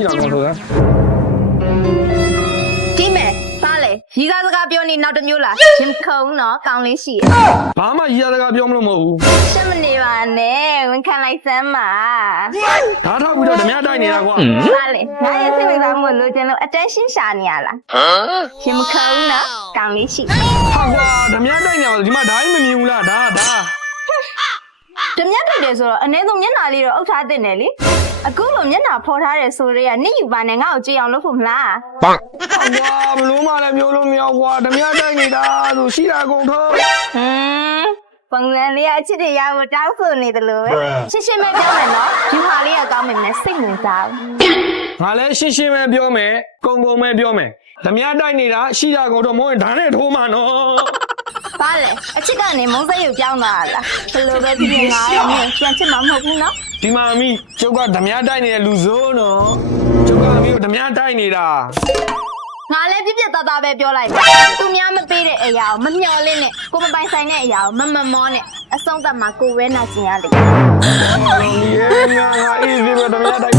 ရှိတာကောင်းဆိုလား ဒီမဲ့ပါလေရီကားစကားပြောနေနောက်တစ်မျိုးလားရင်ခုံနော်ကောင်းလေးရှိရ ဘာမှရရတကားပြောမလို့မဟုတ်ဘူး ရှင်းမနေပါနဲ့ဝန်ခံလိုက်စမ်းပါ ဓာတ်ထောက်ပြီးတော့ဓမြတိုက်နေတာကွာ ပါလေငါရဲ့စိတ်ဝင်စားမှုလိုချင်လို့ attention ရှာနေရလားရင်ခုံနော်ကောင်းလေးရှိ ဟာကွာဓမြတိုက်နေပါဒီမှာဓာတ်မမြင်ဘူးလားဒါ ဓမြတက်တယ်ဆိုတော့အနည်းဆုံးမျက်နှာလေးတော့အုပ်ထားတင်တယ်လေအခုလိုမျက်နှာဖော်ထားတယ်ဆိုတော့ကနှစ်ယူပါနဲ့ငါ့ကိုကြည့်အောင်လုပ်ဖို့မလား ဟာကွာဘလို့မှလည်းမျိုးလို့မရောက်ကွာဓမြတိုက်နေတာဆိုရှိတာကုန်ထုတ် ပုံစံလေးအချစ်တွေရဖို့တောင်းဆိုနေတယ်လို့ပဲရှင်းရှင်းပဲပြောမယ်နော်ဒီဟာလေးကကောင်းမယ်နဲ့စိတ်ဝင်စားဘူး ငါလည်းရှင်းရှင်းပဲပြောမယ်ကုံကုံပဲပြောမယ်ဓမြတိုက်နေတာရှိတာကုန်တော့မဟုတ်ရင်ဓာတ်နဲ့ထိုးမှနော် ပါလေအချစ်ကနေမုန်းစိတ်ကိုပြောင်းသွားတာလားဘယ်လိုပဲဖြစ်ဖြစ်ငါရောမင်းပြန်ချစ်မှာမဟုတ်ဘူးနော် ဒီမှာအမိကျုပ်ကဓမြတိုက်နေတဲ့လူစိုးနော်ကျုပ်ကအမိကိုဓမြတိုက်နေတာ ငါလည်းပြပြသားသားပဲပြောလိုက်ပါသူများမပေးတဲ့အရာကိုမမျှော်လင့်နဲ့ကိုမပိုင်ဆိုင်တဲ့အရာကိုမမောနဲ့အဆုံးသတ်မှာကိုဝဲနာကျင်ရလိမ့် အေးငါအေးဒီမှာဓမြတိုက်